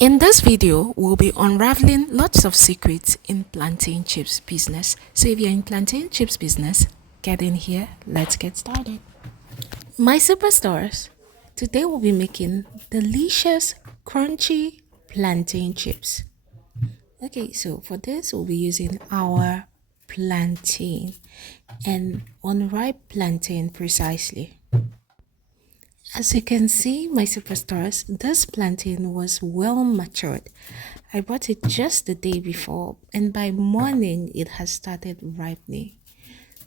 In this video, we'll be unraveling lots of secrets in plantain chips business. So if you're in plantain chips business, get in here. Let's get started. My superstars, today we'll be making delicious, crunchy plantain chips. Okay, so for this, we'll be using our plantain and unripe plantain precisely. As you can see, my superstars, this plantain was well matured. I bought it just the day before, and by morning it has started ripening.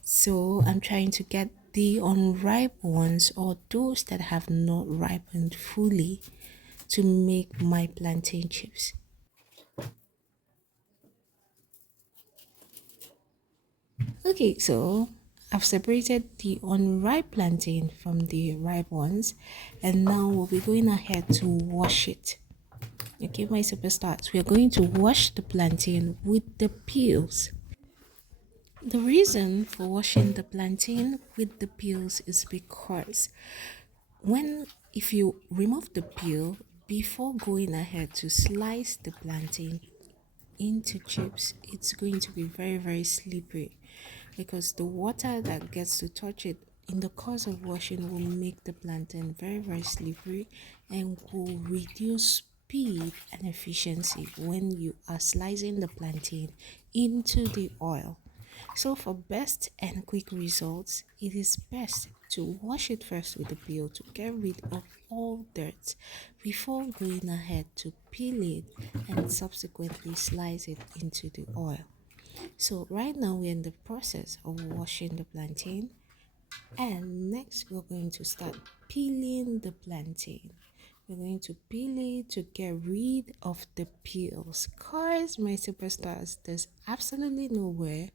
So I'm trying to get the unripe ones or those that have not ripened fully to make my plantain chips. Okay, so I've separated the unripe plantain from the ripe ones, and now we'll be going ahead to wash it. Okay, my superstars, we are going to wash the plantain with the peels. The reason for washing the plantain with the peels is because if you remove the peel before going ahead to slice the plantain into chips, it's going to be very slippery because the water that gets to touch it in the course of washing will make the plantain very slippery and will reduce speed and efficiency when you are slicing the plantain into the oil. So for best and quick results, it is best to wash it first with the peel to get rid of all dirt before going ahead to peel it and subsequently slice it into the oil. So right now we're in the process of washing the plantain, and next we're going to start peeling the plantain. We're going to peel it to get rid of the peels. Cause my superstars, there's absolutely nowhere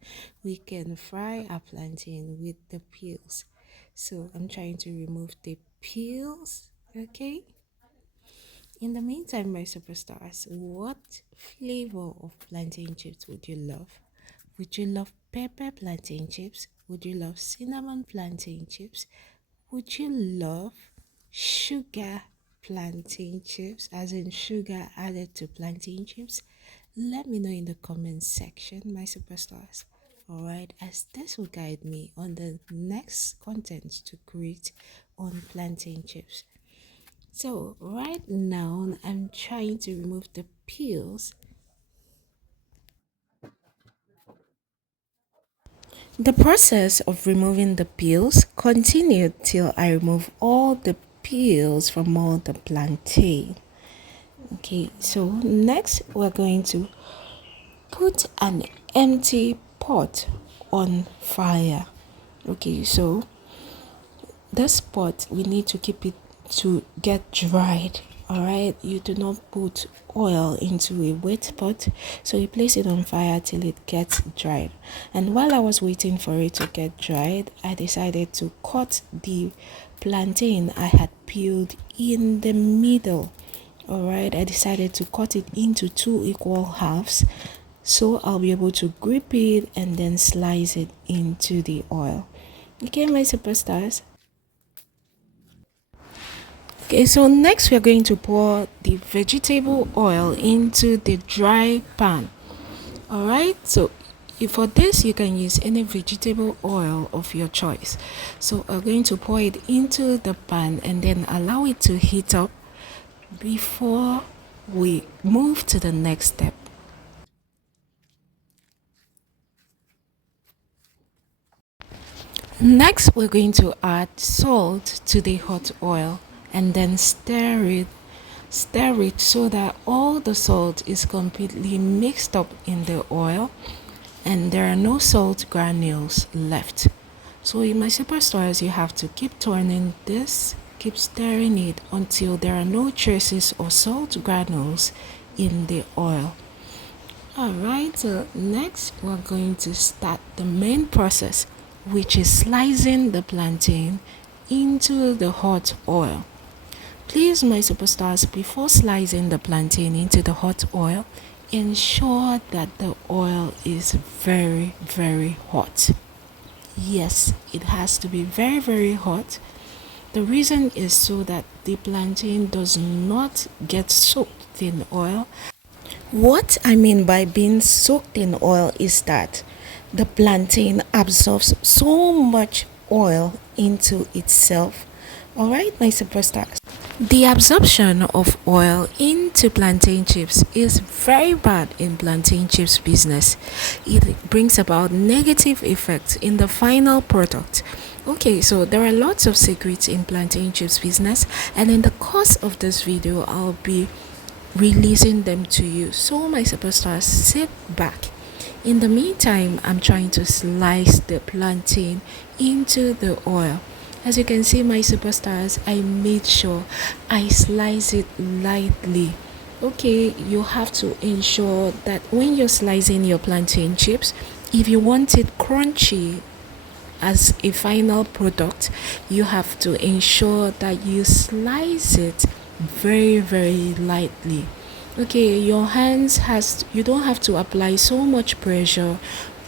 we can fry our plantain with the peels. So I'm trying to remove the peels. Okay. In the meantime, my superstars, what flavor of plantain chips would you love? Would you love pepper plantain chips? Would you love cinnamon plantain chips? Would you love sugar plantain chips, as in sugar added to plantain chips? Let me know in the comment section, my superstars. Alright, as this will guide me on the next content to create on plantain chips. So right now I'm trying to remove the peels. The process of removing the peels continued till I remove all the peels from all the plantain. Okay, so next we're going to put an empty pot on fire. Okay, so this pot we need to keep it to get dried. All right, you do not put oil into a wet pot, so you place it on fire till it gets dried. And while I was waiting for it to get dried, I decided to cut the plantain I had peeled in the middle. All right, I decided to cut it into two equal halves so I'll be able to grip it and then slice it into the oil. Okay, my superstars. Okay, so next we are going to pour the vegetable oil into the dry pan. All right, so for this you can use any vegetable oil of your choice. So we're going to pour it into the pan and then allow it to heat up before we move to the next step. Next, we're going to add salt to the hot oil and then stir it so that all the salt is completely mixed up in the oil and there are no salt granules left. So in my superstars, you have to keep turning this, keep stirring it until there are no traces of salt granules in the oil. Alright, so next we're going to start the main process, which is slicing the plantain into the hot oil. Please, my superstars, before slicing the plantain into the hot oil, ensure that the oil is very hot. Yes, it has to be very hot. The reason is so that the plantain does not get soaked. soaked in oil. What I mean by being soaked in oil is that the plantain absorbs so much oil into itself. All right, my superstars. The absorption of oil into plantain chips is very bad in plantain chips business. It brings about negative effects in the final product. Okay, so there are lots of secrets in plantain chips business, and in the course of this video, I'll be releasing them to you. So, my superstars, sit back. In the meantime, I'm trying to slice the plantain into the oil. As you can see, my superstars, I made sure I slice it lightly. Okay, you have to ensure that when you're slicing your plantain chips, if you want it crunchy as a final product, you have to ensure that you slice it very lightly. Okay, your hands has you don't have to apply so much pressure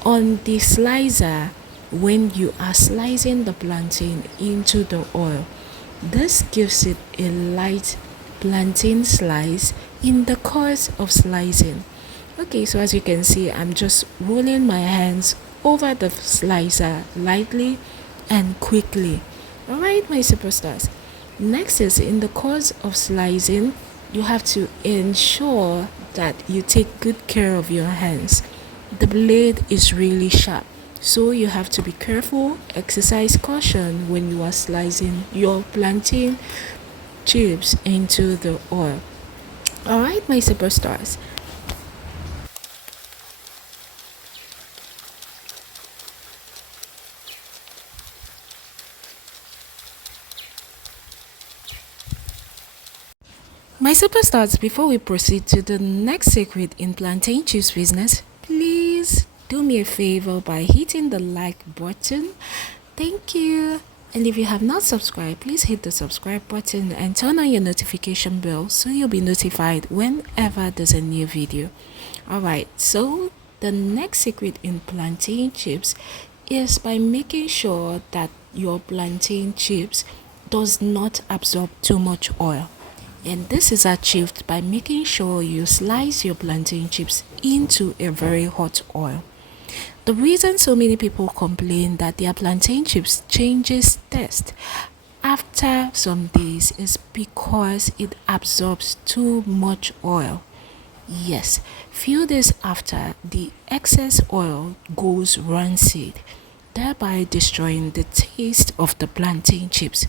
on the slicer when you are slicing the plantain into the oil. This gives it a light plantain slice in the course of slicing. Okay, so as you can see, I'm just rolling my hands over the slicer lightly and quickly. Alright, my superstars. Next is, in the course of slicing, you have to ensure that you take good care of your hands. The blade is really sharp, so you have to be careful, exercise caution when you are slicing your plantain chips into the oil. Alright, my superstars. My superstars, before we proceed to the next secret in plantain chips business, please do me a favor by hitting the like button. Thank you. And if you have not subscribed, please hit the subscribe button and turn on your notification bell so you'll be notified whenever there's a new video. Alright, so the next secret in plantain chips is by making sure that your plantain chips does not absorb too much oil. And this is achieved by making sure you slice your plantain chips into a very hot oil. The reason so many people complain that their plantain chips changes taste after some days is because it absorbs too much oil. Yes, few days after, the excess oil goes rancid, thereby destroying the taste of the plantain chips.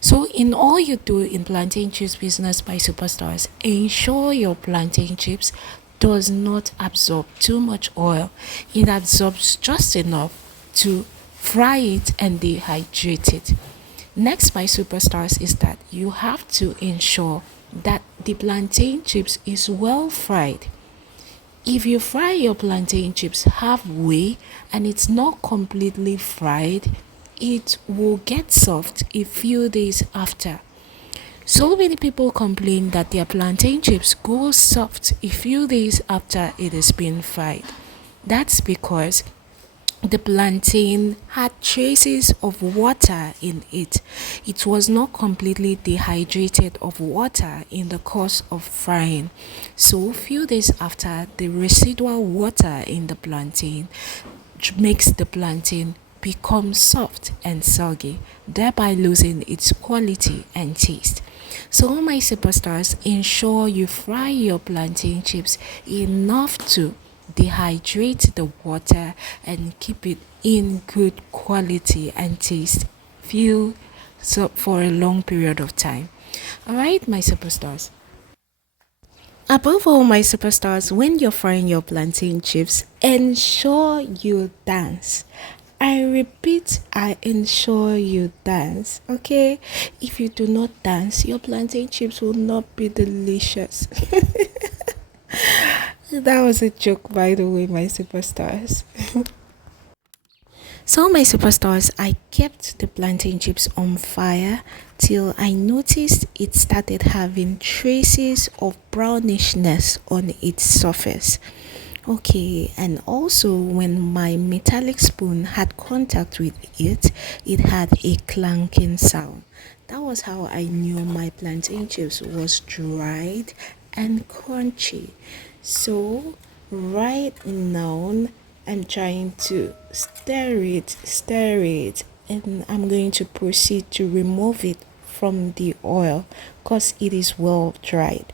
So in all you do in plantain chips business, by superstars, ensure your plantain chips does not absorb too much oil. It absorbs just enough to fry it and dehydrate it. Next, my superstars, is that you have to ensure that the plantain chips is well fried. If you fry your plantain chips halfway and it's not completely fried, it will get soft a few days after. So many people complain that their plantain chips go soft a few days after it has been fried. That's because the plantain had traces of water in it. It was not completely dehydrated of water in the course of frying. So a few days after, the residual water in the plantain makes the plantain become soft and soggy, thereby losing its quality and taste. So my superstars, ensure you fry your plantain chips enough to dehydrate the water and keep it in good quality and taste feel so for a long period of time. Alright, my superstars. Above all, my superstars, when you're frying your plantain chips, ensure you dance. I repeat, I ensure you dance. Okay, if you do not dance, your plantain chips will not be delicious. That was a joke, by the way, my superstars. So, my superstars, I kept the plantain chips on fire till I noticed it started having traces of brownishness on its surface. Okay, and also when my metallic spoon had contact with it, it had a clanking sound. That was how I knew my plantain chips was dried and crunchy. So right now I'm trying to stir it, and I'm going to proceed to remove it from the oil because it is well dried.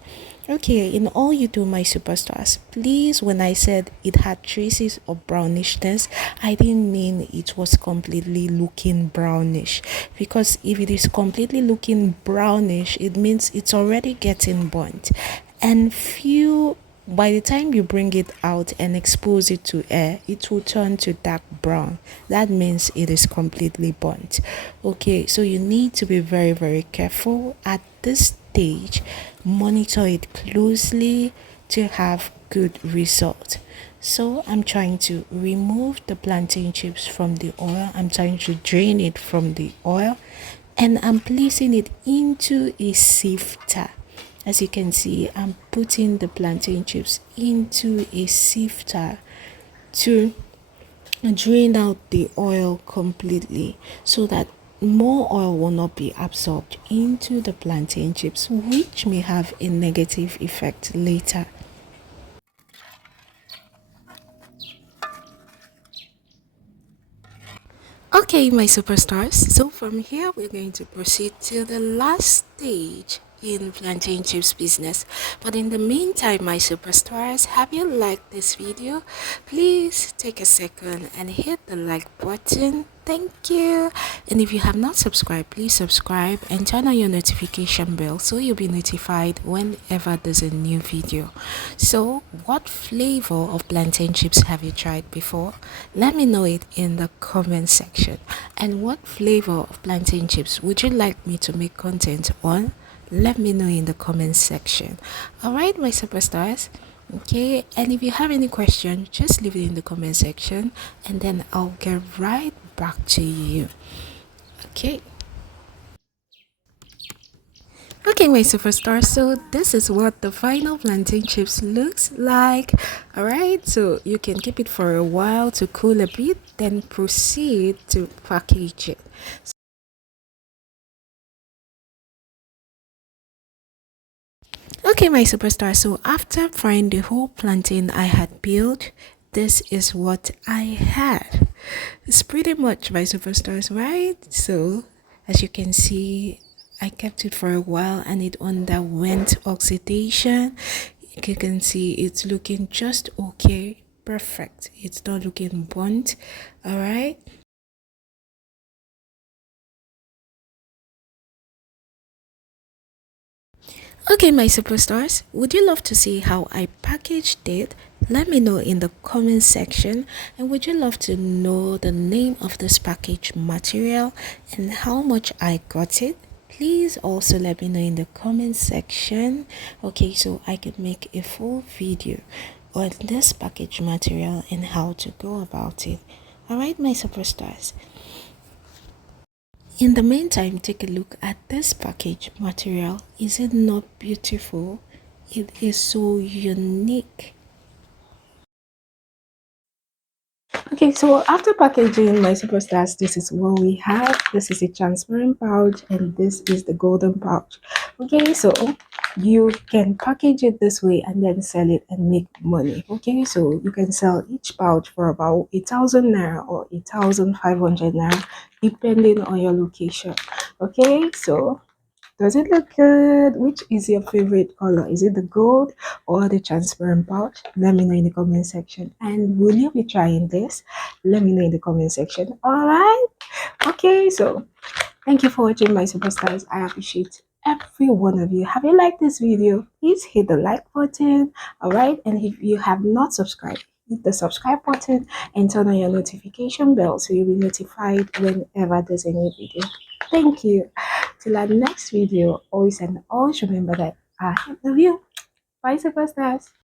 Okay, in all you do, my superstars, please, when I said it had traces of brownishness, I didn't mean it was completely looking brownish. Because if it is completely looking brownish, it means it's already getting burnt. And few by the time you bring it out and expose it to air, it will turn to dark brown. That means it is completely burnt. Okay, so you need to be very, very careful at this stage. Monitor it closely to have good result. So I'm trying to remove the plantain chips from the oil. I'm trying to drain it from the oil, and I'm placing it into a sifter. As you can see, I'm putting the plantain chips into a sifter to drain out the oil completely so that more oil will not be absorbed into the plantain chips, which may have a negative effect later. Okay, my superstars. So from here, we're going to proceed to the last stage in plantain chips business. But in the meantime, my superstars, have you liked this video? Please take a second and hit the like button. Thank you. And if you have not subscribed, please subscribe and turn on your notification bell so you'll be notified whenever there's a new video. So what flavor of plantain chips have you tried before? Let me know it in the comment section. And what flavor of plantain chips would you like me to make content on? Let me know in the comment section. Alright, my superstars. Okay, and if you have any question, just leave it in the comment section and then I'll get right back to you. Okay. Okay, my superstar, so this is what the final plantain chips looks like. All right, so you can keep it for a while to cool a bit, then proceed to package it. Okay, my superstar, so after frying the whole plantain I had peeled, this is what I had. It's pretty much my superstars, right? So as you can see, I kept it for a while and it underwent oxidation. You can see it's looking just okay, perfect. It's not looking burnt. All right. Okay, my superstars, would you love to see how I packaged it? Let me know in the comment section. And would you love to know the name of this package material and how much I got it? Please also let me know in the comment section. Okay, so I could make a full video on this package material and how to go about it. Alright, my superstars. In the meantime, take a look at this package material. Is it not beautiful? It is so unique. Okay, so after packaging my superstars, this is what we have. This is a transparent pouch and this is the golden pouch. Okay, so you can package it this way and then sell it and make money. Okay, so you can sell each pouch for about 1,000 naira or 1,500 naira depending on your location. Okay, so does it look good? Which is your favorite color? Is it the gold or the transparent pouch? Let me know in the comment section. And will you be trying this? Let me know in the comment section. All right. Okay. So thank you for watching, my superstars. I appreciate every one of you. Have you liked this video? Please hit the like button. All right. And if you have not subscribed, hit the subscribe button and turn on your notification bell so you'll be notified whenever there's a new video. Thank you. Till our next video, always and always remember that I love you. Bye, superstars.